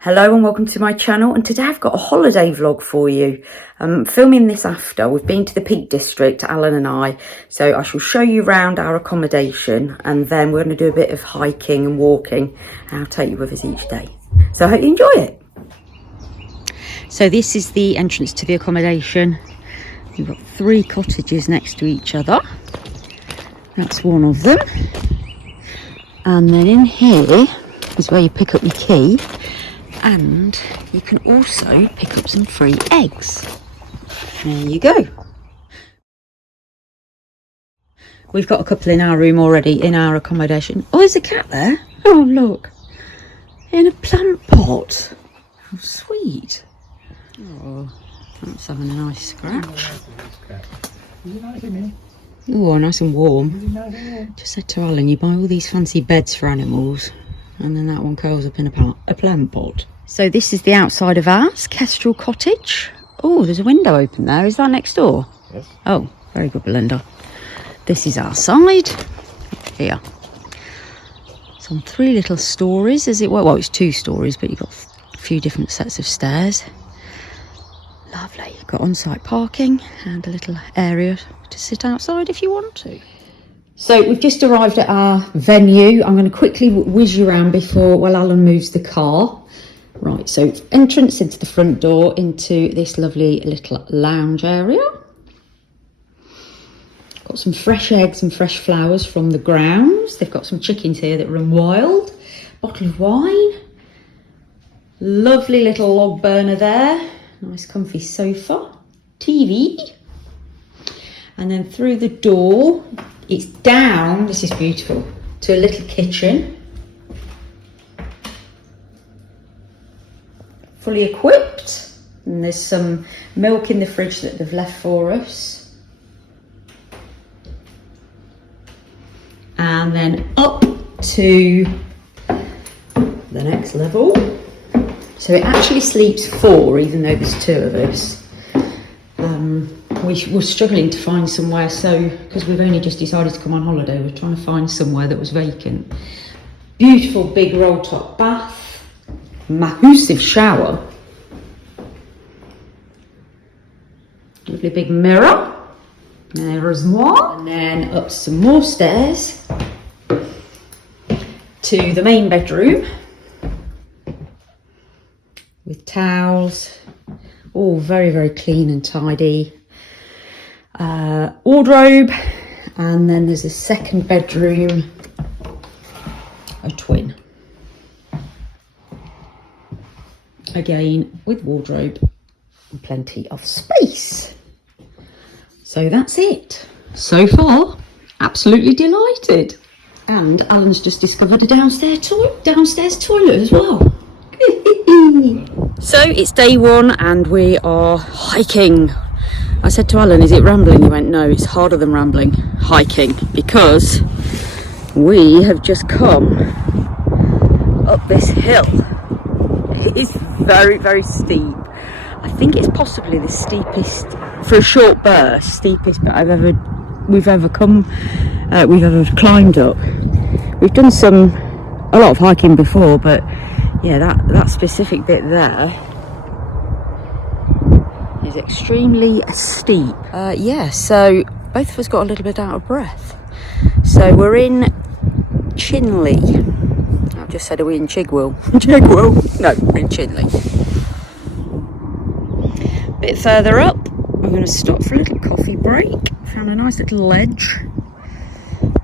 Hello and welcome to my channel, and today I've got a holiday vlog for you. I'm filming this after we've been to the Peak District, Alan and I, so I shall show you around our accommodation and then we're going to do a bit of hiking and walking and I'll take you with us each day. So I hope you enjoy it. So this is the entrance to the accommodation. We've got 3 cottages next to each other. That's one of them. And then in here is where you pick up your key. And you can also pick up some free eggs. There you go. We've got a couple in our room already, in our accommodation. Oh, there's a cat there. Oh, look. In a plant pot. How sweet. Oh, that's having a nice scratch. Oh, nice and warm. Just said to Alan, you buy all these fancy beds for animals, and then that one curls up in a plant pot. So this is the outside of ours, Kestrel Cottage. Oh, there's a window open there. Is that next door? Yes. Oh, very good, Belinda. This is our side. Here. It's on 3 little stories, as it were. Well, it's 2 stories, but you've got a few different sets of stairs. Lovely. You've got on-site parking and a little area to sit outside if you want to. So we've just arrived at our venue. I'm going to quickly whiz you around while Alan moves the car. Right, so entrance into the front door into this lovely little lounge area. Got some fresh eggs and fresh flowers from the grounds. They've got some chickens here that run wild. Bottle of wine. Lovely little log burner there. Nice comfy sofa. TV. And then through the door, it's down, this is beautiful, to a little kitchen. Fully equipped. And there's some milk in the fridge that they've left for us. And then up to the next level. So it actually sleeps 4, even though there's 2 of us. We were struggling to find somewhere, so because we've only just decided to come on holiday, we're trying to find somewhere that was vacant. Beautiful big roll top bath, massive shower, lovely big mirror, there's more, and then up some more stairs to the main bedroom with towels, all very, very clean and tidy. Wardrobe, and then there's a second bedroom, a twin, again with wardrobe and plenty of space. So that's it so far. Absolutely delighted. And Alan's just discovered a downstairs toilet as well. So it's day 1 and we are hiking. I said to Alan, is it rambling? He went, no, it's harder than rambling, hiking, because we have just come up this hill. It is very, very steep. I think it's possibly the steepest, for a short burst, steepest that we've ever climbed up. We've done a lot of hiking before, but yeah, that specific bit there is extremely steep. Yeah, so both of us got a little bit out of breath. So we're in Chinley. I've just said, are we in Chigwell? Chigwell? No, we're in Chinley. A bit further up, we're going to stop for a little coffee break. Found a nice little ledge.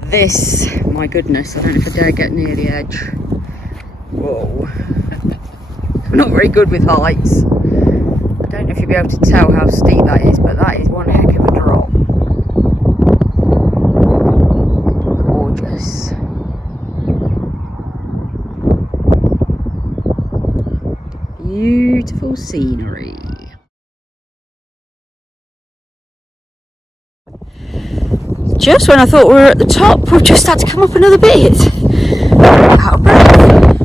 This, my goodness, I don't know if I dare get near the edge. Whoa. I'm not very good with heights. I don't know if you'll be able to tell how steep that is, but that is one heck of a drop. Gorgeous. Beautiful scenery. Just when I thought we were at the top, we've just had to come up another bit. Out of breath.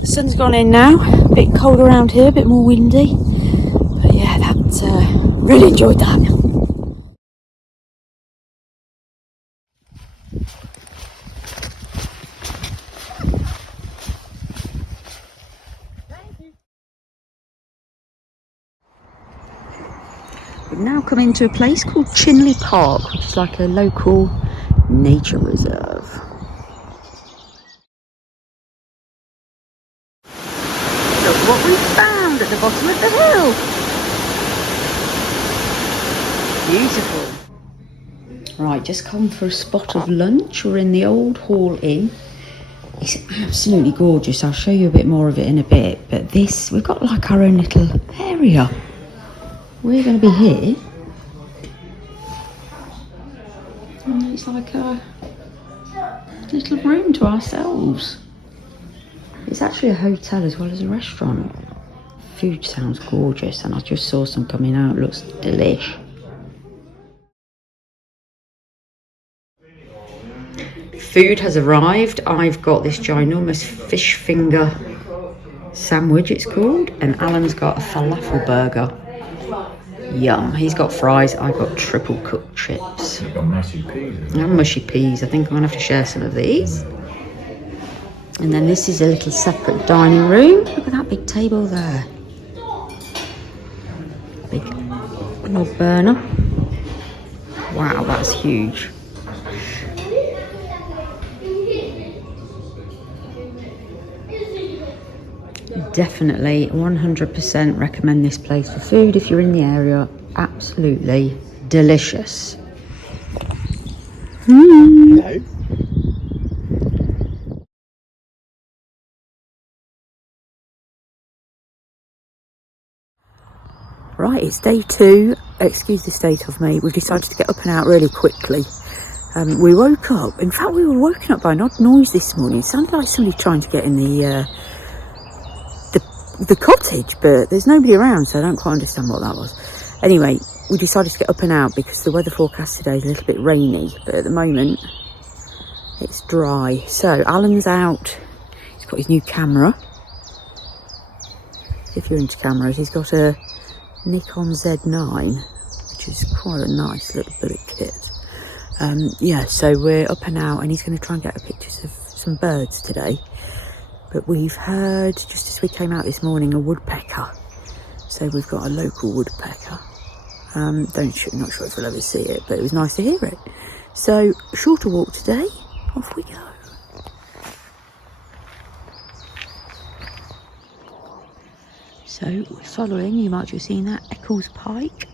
The sun's gone in now, a bit cold around here, a bit more windy, but yeah, really enjoyed that. We've now come into a place called Chinley Park, which is like a local nature reserve. Look what we found at the bottom of the hill. Beautiful. Right, just come for a spot of lunch. We're in the Old Hall Inn. It's absolutely gorgeous. I'll show you a bit more of it in a bit. But this, we've got like our own little area. We're going to be here. And it's like a little room to ourselves. It's actually a hotel as well as a restaurant. Food sounds gorgeous, and I just saw some coming out. Looks delish. Food has arrived. I've got this ginormous fish finger sandwich, it's called, and Alan's got a falafel burger. Yum. He's got fries. I've got triple cooked chips. You've got mushy peas. And mushy peas. I think I'm gonna have to share some of these. And then this is a little separate dining room. Look at that big table there. Big log burner. Wow, that's huge. Definitely 100% recommend this place for food if you're in the area. Absolutely delicious. Hello. Right, it's day 2. Excuse the state of me. We've decided to get up and out really quickly. We woke up. In fact, we were woken up by an odd noise this morning. It sounded like somebody trying to get in the cottage, but there's nobody around, so I don't quite understand what that was. Anyway, we decided to get up and out because the weather forecast today is a little bit rainy, but at the moment it's dry. So Alan's out. He's got his new camera. If you're into cameras, he's got a Nikon Z9, which is quite a nice little bit of kit. Yeah, so we're up and out, and he's going to try and get pictures of some birds today. But we've heard, just as we came out this morning, a woodpecker. So we've got a local woodpecker. Not sure if we'll ever see it, but it was nice to hear it. So, shorter walk today. Off we go. So, we're following, you might have just seen that, Eccles Pike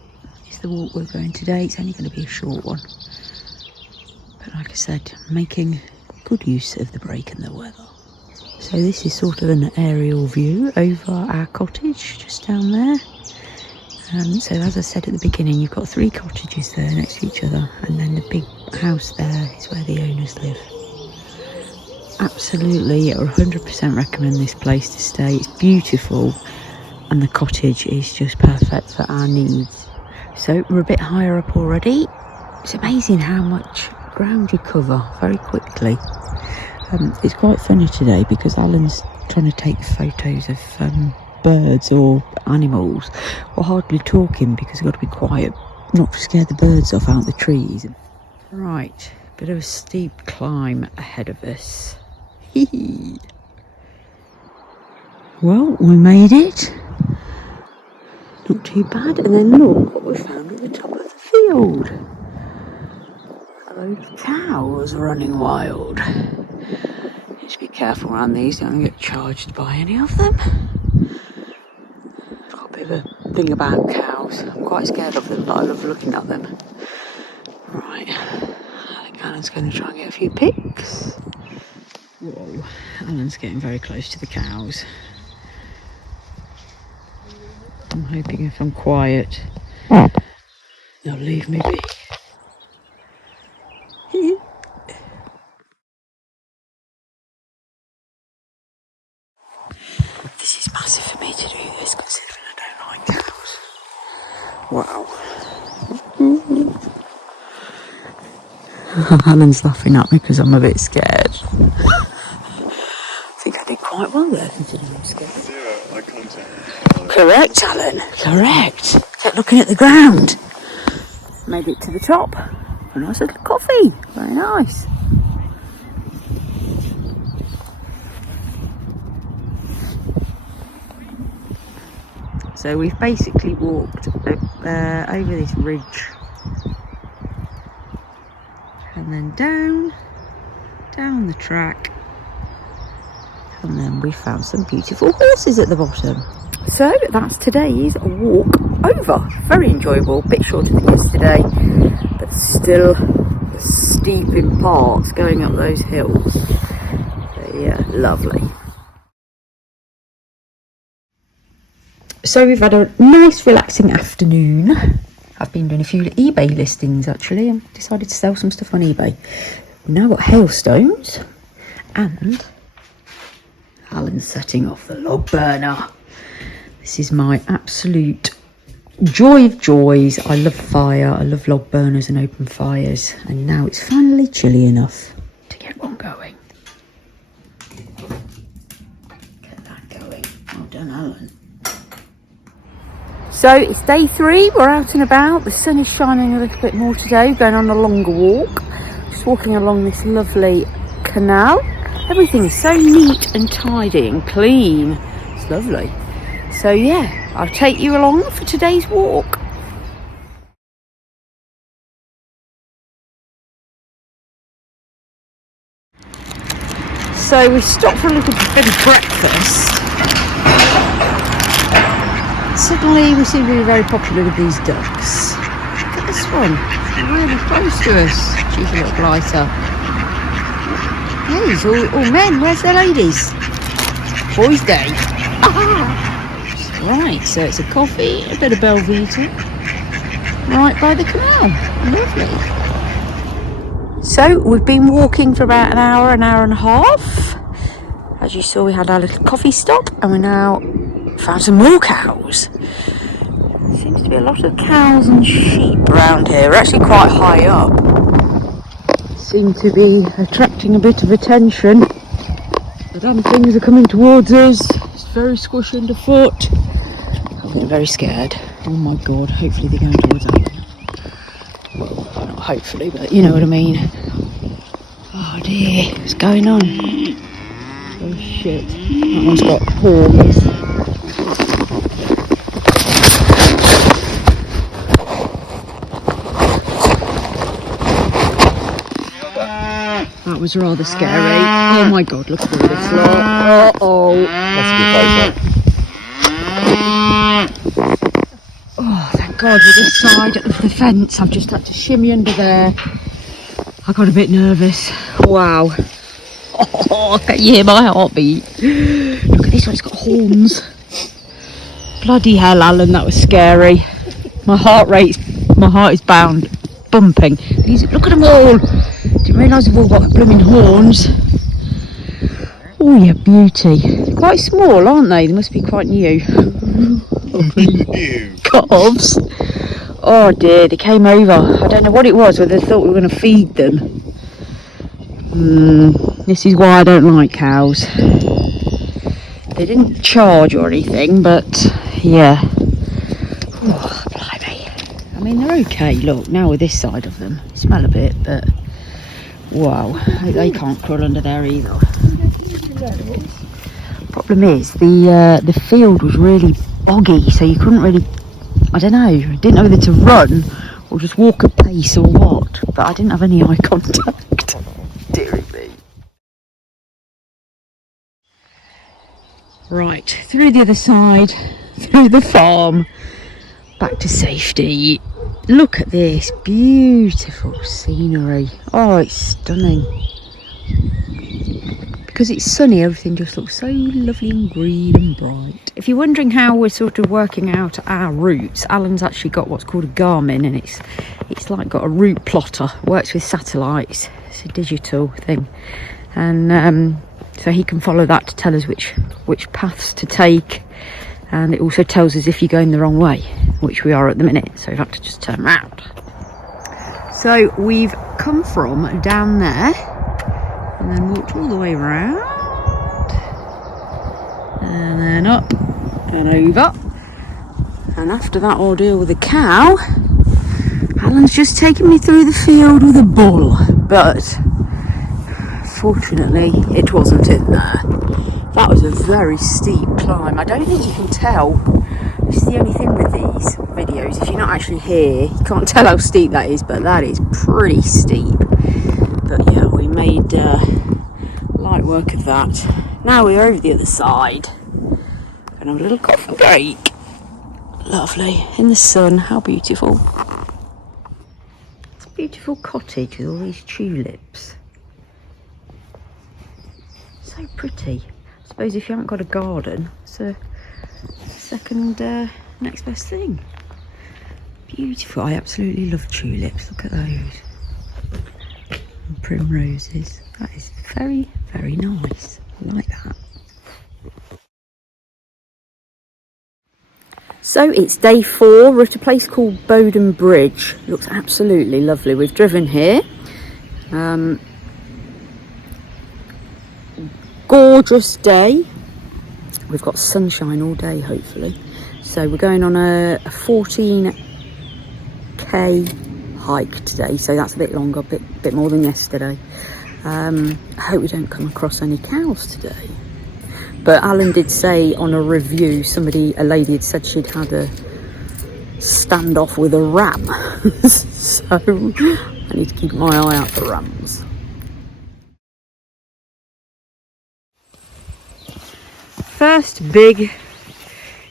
is the walk we're going today. It's only going to be a short one. But like I said, making good use of the break in the weather. So this is sort of an aerial view over our cottage, just down there. So as I said at the beginning, you've got 3 cottages there next to each other, and then the big house there is where the owners live. Absolutely, 100% recommend this place to stay. It's beautiful, and the cottage is just perfect for our needs. So we're a bit higher up already. It's amazing how much ground you cover very quickly. It's quite funny today because Alan's trying to take photos of birds or animals. We're hardly talking because we've got to be quiet, not to scare the birds off out the trees. Right, bit of a steep climb ahead of us. Well, we made it. Not too bad. And then look what we found at the top of the field. A load of cows running wild. Just be careful around these, don't get charged by any of them. I've got a bit of a thing about cows. I'm quite scared of them, but I love looking at them. Right, I think Alan's going to try and get a few pics. Whoa, Alan's getting very close to the cows. I'm hoping if I'm quiet, they'll leave me be. This is massive for me to do this, considering I don't like cows. Wow. Alan's laughing at me because I'm a bit scared. I think I did quite well there, considering I'm scared. 0 eye contact. Correct, Alan. Correct. Kept looking at the ground. Made it to the top. A nice little coffee. Very nice. So we've basically walked over this ridge and then down the track, and then we found some beautiful horses at the bottom. So that's today's walk over. Very enjoyable, bit shorter than yesterday, but still steep in parts going up those hills. So yeah, lovely. So we've had a nice relaxing afternoon. I've been doing a few eBay listings actually and decided to sell some stuff on eBay. We've now got hailstones and Alan's setting off the log burner. This is my absolute joy of joys. I love fire, I love log burners and open fires, and now it's finally chilly enough to get one going. Get that going. Well done, Alan. So it's day 3, we're out and about. The sun is shining a little bit more today, going on a longer walk. Just walking along this lovely canal. Everything is so neat and tidy and clean. It's lovely. So yeah, I'll take you along for today's walk. So we stopped for a little bit of breakfast. Suddenly we seem to be very popular with these ducks. Look at this one, really close to us. Cheeky little blighter. Hey, it's all men, where's the ladies? Boys' day. Right, so it's a coffee, a bit of Belvita, right by the canal. Lovely. So we've been walking for about an hour and a half. As you saw, we had our little coffee stop and we now found some more cows. There seems to be a lot of cows and sheep around here. We're actually quite high up. Seem to be attracting a bit of attention. The damn things are coming towards us. It's very squishy underfoot. I'm getting very scared. Oh my god, hopefully they're going towards us. Well, not hopefully, but you know what I mean. Oh dear, what's going on? Oh shit, that one's got horns. That was rather scary. Oh my god, look at all this lot. Uh-oh. Oh, thank god, with this side of the fence, I've just had to shimmy under there. I got a bit nervous. Wow. Oh, can you hear my heartbeat? Look at this one, it's got horns. Bloody hell, Alan, that was scary. My heart is bumping. Look at them all. Didn't realise they've all got blooming horns. Oh yeah, beauty. They're quite small, aren't they? They must be quite new. New. Calves. Oh dear, they came over. I don't know what it was, whether they thought we were going to feed them. This is why I don't like cows. They didn't charge or anything, but yeah. Oh, blimey. I mean, they're okay, look, now with this side of them. They smell a bit, but wow, they can't crawl under there either. Problem is, the field was really boggy, so you couldn't really, I don't know, didn't know whether to run or just walk at pace or what, but I didn't have any eye contact. Dearie me. Right, through the other side, through the farm, back to safety. Look at this beautiful scenery. Oh, it's stunning. Because it's sunny, everything just looks so lovely and green and bright. If you're wondering how we're sort of working out our routes, Alan's actually got what's called a Garmin, and it's like got a route plotter, works with satellites. It's a digital thing, and so he can follow that to tell us which paths to take, and it also tells us if you're going the wrong way, which we are at the minute, so we've had to just turn round. So we've come from down there and then walked all the way around and then up and over, and after that ordeal with the cow, Alan's just taken me through the field with a bull, but fortunately it wasn't in there. That was a very steep climb. I don't think you can tell This is the only thing with these videos, if you're not actually here, you can't tell how steep that is, but that is pretty steep. But yeah, we made light work of that. Now we're over the other side. And have a little coffee break. Lovely. In the sun, how beautiful. It's a beautiful cottage with all these tulips. So pretty. I suppose if you haven't got a garden, it's a second next best thing. Beautiful. I absolutely love tulips. Look at those. And primroses. That is very, very nice. I like that. So it's day 4. We're at a place called Bowden Bridge. It looks absolutely lovely. We've driven here. Gorgeous day. We've got sunshine all day, hopefully. So we're going on a 14k hike today. So that's a bit longer, a bit more than yesterday. I hope we don't come across any cows today. But Alan did say on a review, a lady had said she'd had a standoff with a ram. So I need to keep my eye out for rams. First big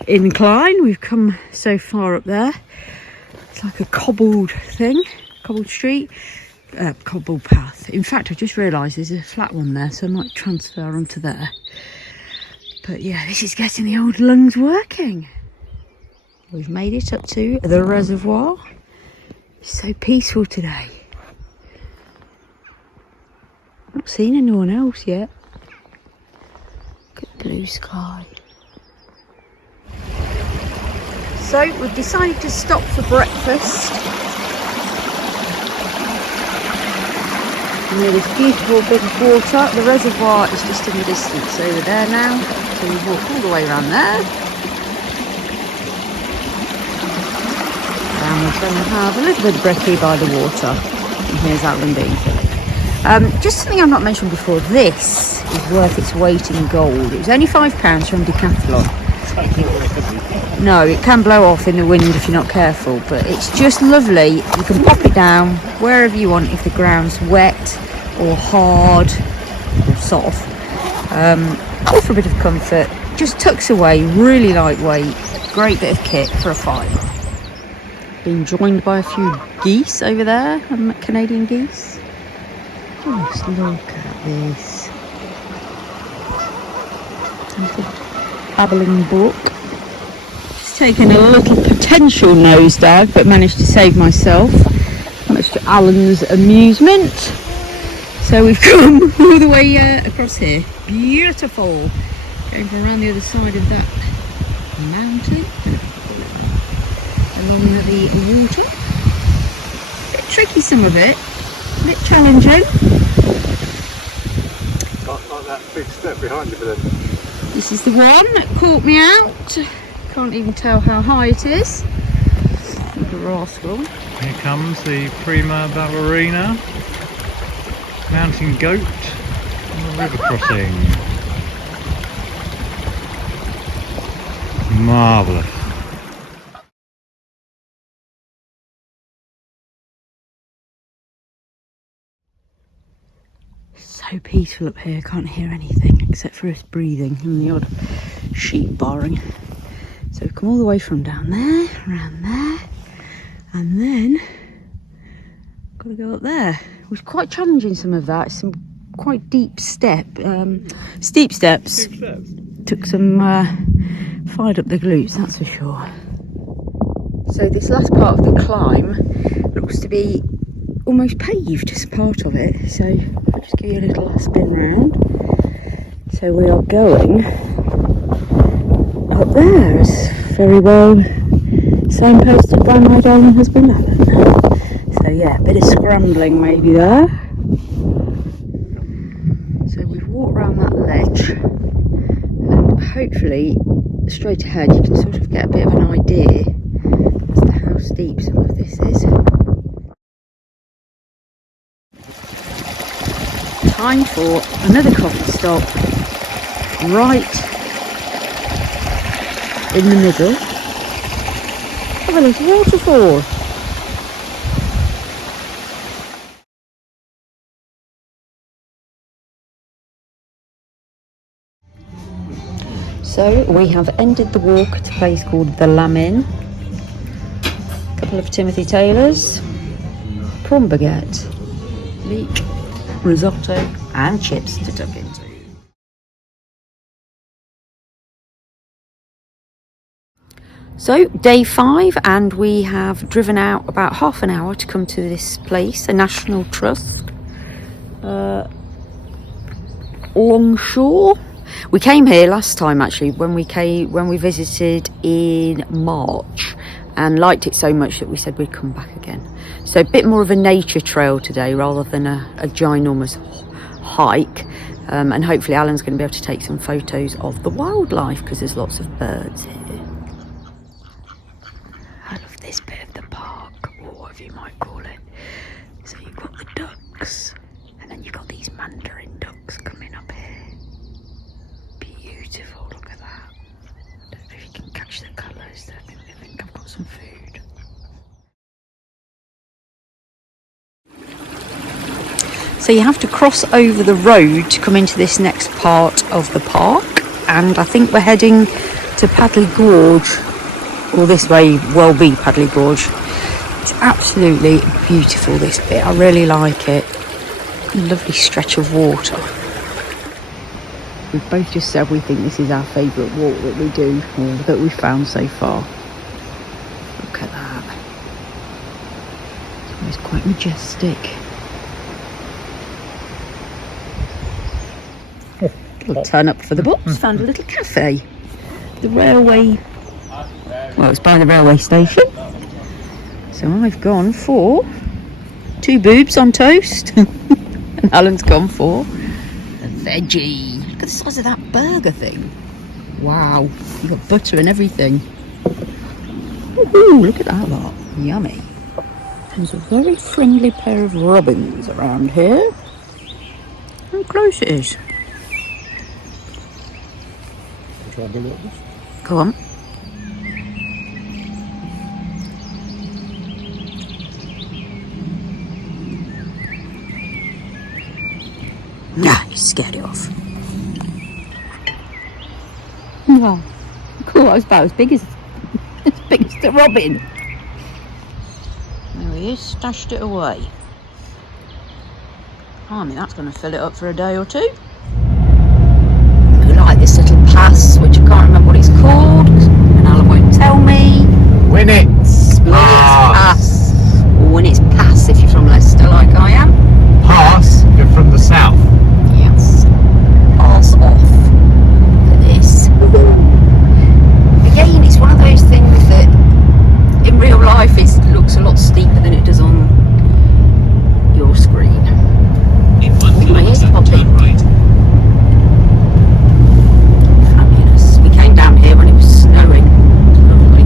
incline. We've come so far up there. It's like a cobbled thing, cobbled street, cobbled path. In fact, I just realised there's a flat one there, so I might transfer onto there. But yeah, this is getting the old lungs working. We've made it up to the reservoir. It's so peaceful today. Not seen anyone else yet. Look at the blue sky. So we've decided to stop for breakfast near this beautiful bit of water. The reservoir is just in the distance over there now. So we walk all the way around there. And we're going to have a little bit of brekkie by the water. And here's Alan Dean. Just something I've not mentioned before. This is worth its weight in gold. It was only £5 from Decathlon. No, it can blow off in the wind if you're not careful. But it's just lovely. You can pop it down wherever you want if the ground's wet or hard or soft. All for a bit of comfort. Just tucks away, really lightweight. Great bit of kit for a fiver. Being joined by a few geese over there, Canadian geese. Just look at this. Little babbling brook. Just taken a little potential nosedive, but managed to save myself, much to Alan's amusement. So we've come all the way across here. Beautiful. Going from around the other side of that mountain. Along the water. Bit tricky, some of it. A bit challenging. Not like that big step behind you, Belinda. This is the one that caught me out. Can't even tell how high it is. Like a rascal. Here comes the prima ballerina, mountain goat, and the river crossing. Marvellous. So peaceful up here, can't hear anything except for us breathing and the odd sheep barring. So we've come all the way from down there, around there, and then got to go up there. It was quite challenging, some of that, some quite steep steps. Steep steps. Took some fired up the glutes, that's for sure. So this last part of the climb looks to be almost paved as part of it, so I'll just give you a little spin round. So we are going up there. It's very well signposted by my darling husband Alan. So yeah, a bit of scrambling maybe there. So we've walked around that ledge, and hopefully straight ahead you can sort of get a bit of an idea as to how steep some of this is. Time for another coffee stop right in the middle fabulous waterfall. So we have ended the walk at a place called the Lamb Inn. A couple of Timothy Taylors, prawn baguette, leek, risotto and chips to tuck into. So day 5, and we have driven out about half an hour to come to this place, a National Trust, Longshore. We came here last time actually when we visited in March, and liked it so much that we said we'd come back again. So a bit more of a nature trail today rather than a ginormous hike, and hopefully Alan's going to be able to take some photos of the wildlife because there's lots of birds here. I love this bit of the park, or whatever you might call it. So you've got the ducks, and then you've got these mandarin ducks coming up here. Beautiful, look at that. I don't know if you can catch the colours. I think I've got some food. So you have to cross over the road to come into this next part of the park, and I think we're heading to Padley Gorge, or this way will be Padley Gorge. It's absolutely beautiful, this bit. I really like it. Lovely stretch of water. We've both just said we think this is our favourite walk that we do, or that we've found so far. Look at that. It's quite majestic. We'll turn up for the bus. Found a little cafe. The railway, well, it's by the railway station. So I've gone for 2 boobs on toast. And Alan's gone for a veggie. Look at the size of that burger thing. Wow, you've got butter and everything. Ooh, look at that lot. Yummy. There's a very friendly pair of robins around here. How close it is. Try and do this. Go on. Nah, you scared it off. Wow. Cool, I was about as big as the robin. There he is, stashed it away. I mean, that's going to fill it up for a day or two. We like this little pass, which I can't remember what it's called, and Alan won't tell me. Winnets Pass. Or Winnets Pass if you're from Leicester, like I am. Pass, you're from the south. Yes. Pass off. Look at this. Again, it's one of those things that in real life it looks a lot steeper than it does on your screen. Here's the poppy. Fabulous. We came down here when it was snowing. Lovely.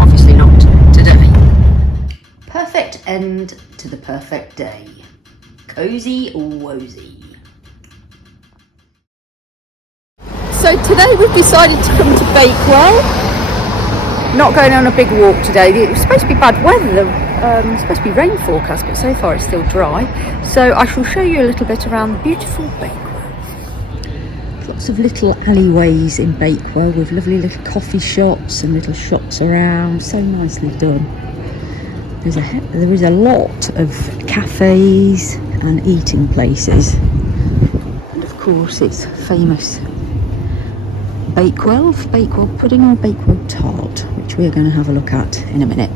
Obviously not today. Perfect end to the perfect day. Cozy wozy. So today we've decided to come to Bakewell. Not going on a big walk today. It was supposed to be bad weather. It's supposed to be rain forecast, but so far it's still dry. So I shall show you a little bit around the beautiful Bakewell. Lots of little alleyways in Bakewell with lovely little coffee shops and little shops around. So nicely done. There is a lot of cafes and eating places. And of course it's famous Bakewell pudding or Bakewell tart, which we're going to have a look at in a minute.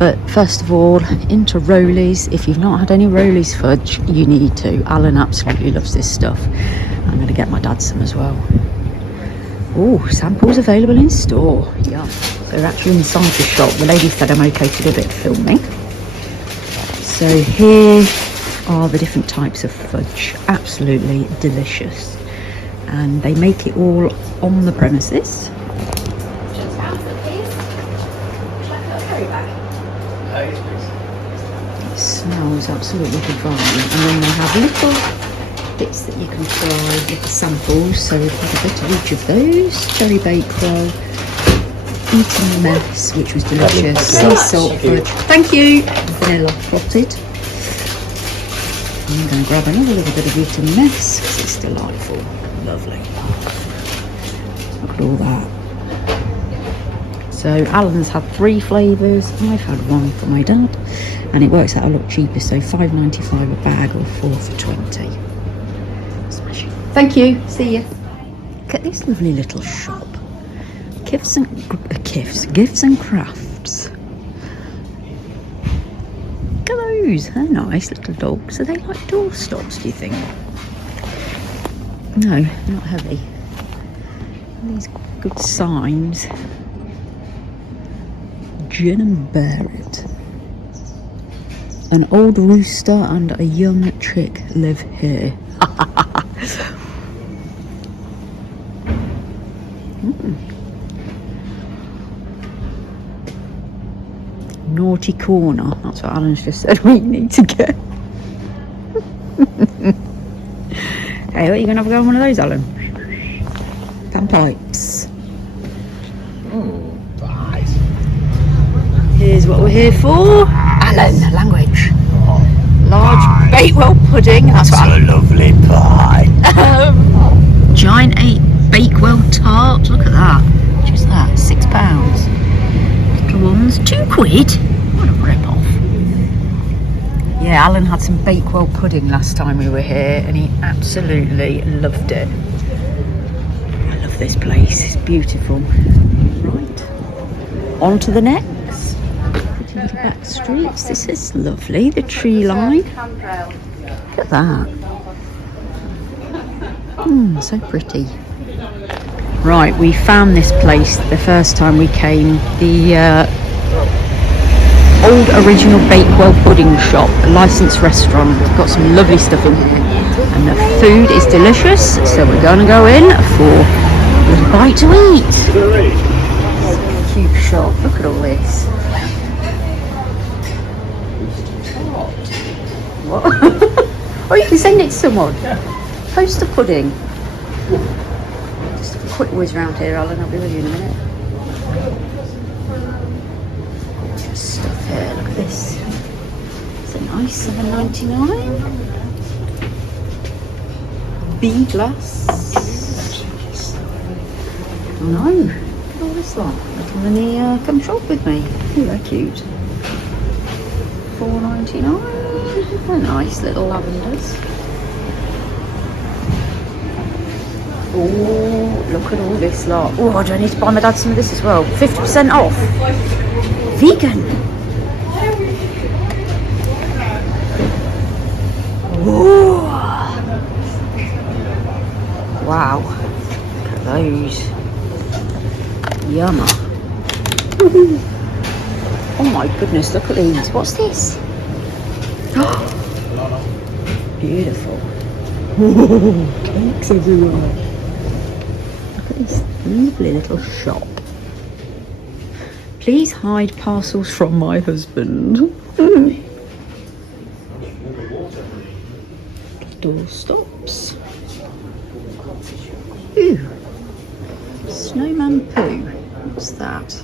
But first of all, into Rowley's. If you've not had any Rowley's fudge, you need to. Alan absolutely loves this stuff. I'm going to get my dad some as well. Oh, samples available in store. Yeah, they're actually inside the shop. The lady said I'm okay to do a bit of filming. So here are the different types of fudge. Absolutely delicious. And they make it all on the premises. It smells absolutely divine. And then they have little bits that you can try, little samples. So we've got a bit of each of those. Cherry Bakewell, Eton mess, which was delicious. Sea salt fudge. Thank you. Vanilla frosted. I'm going to grab another little bit of Eton mess because it's delightful. Lovely. Look at all that. So Alan's had 3 flavours. I've had 1 for my dad, and it works out a lot cheaper. So £5.95 a bag, or 4 for 20. Smashing. Thank you. See you. Look at this lovely little shop. Gifts and crafts. Look at those. They're nice little dogs. Are they like door stops, do you think? No, not heavy. These good signs. Gin and bear it. An old rooster and a young chick live here. Naughty corner. That's what Alan's just said we need to get. Hey, what are you going to have a go on one of those, Alan? Panpipes. Nice. Here's what we're here for. Alan, language. Large Bakewell pudding. That's what a lovely pie. Giant 8 Bakewell tart. Look at that. Just that. £6. Little ones. £2. What a rip-off. Yeah, Alan had some Bakewell pudding last time we were here, and he absolutely loved it. I love this place. It's beautiful. Right. On to the next. Pretty little back streets. This is lovely. The tree line. Look at that. So pretty. Right, we found this place the first time we came. The old original Bakewell pudding shop, a licensed restaurant. Got some lovely stuff in here, and the food is delicious. So we're going to go in for a little bite to eat. Cute shop. Look at all this. What? Oh, you can send it to someone. Toaster pudding. Just a quick whiz round here, Alan. I'll be with you in a minute. Gorgeous stuff here. Look at this. It's a nice £7.99. B glass. Oh no. Look at all this lot. Little mini come shop with me. Oh, they're cute. £4.99. They're nice little lavenders. Oh, look at all this lot. Oh, do I need to buy my dad some of this as well? 50% off. Vegan. Oh. Wow. Look at those. Yumma. Oh my goodness, look at these. What's this? Beautiful. Cakes everywhere. Look at this lovely little shop. Please hide parcels from my husband. Door stops. Ooh. Snowman poo. What's that?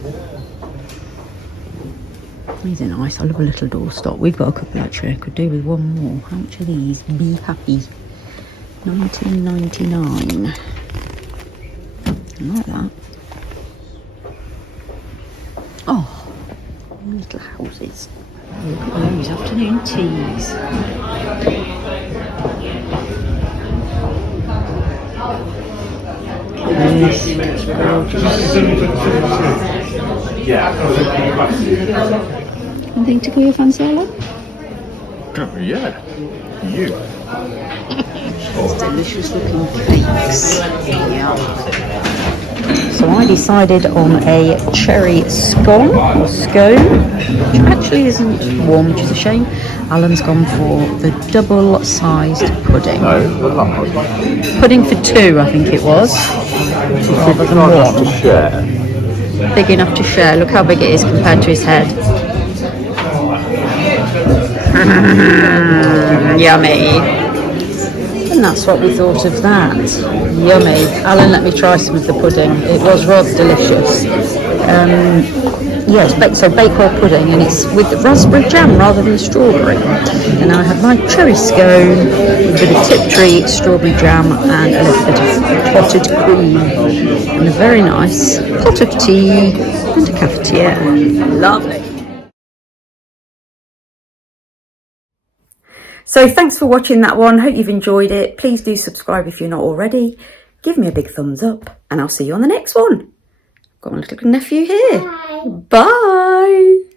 These are nice. I love a little doorstop. We've got a couple actually. I could do with one more. How much are these? Be happy. £19.99. I like that. Oh, little houses. Look at those afternoon teas. Anything tickle your fancy, Alan? Oh, yeah. You. These delicious looking cakes. Yeah. So I decided on a cherry scone or scone, which actually isn't warm, which is a shame. Alan's gone for the double-sized pudding. No, the large. Pudding for 2, I think it was. Rather than one. To share. Big enough to share. Look how big it is compared to his head. Yummy. And that's what we thought of that. Yummy. Alan let me try some of the pudding. It was rather delicious. yes, so bakewell pudding, and it's with raspberry jam rather than strawberry. And I have my cherry scone with a bit of Tiptree strawberry jam and a little bit of clotted cream, and a very nice pot of tea and a cafetiere. Lovely. So thanks for watching that one. Hope you've enjoyed it. Please do subscribe if you're not already. Give me a big thumbs up, and I'll see you on the next one. Got my little nephew here. Bye. Bye.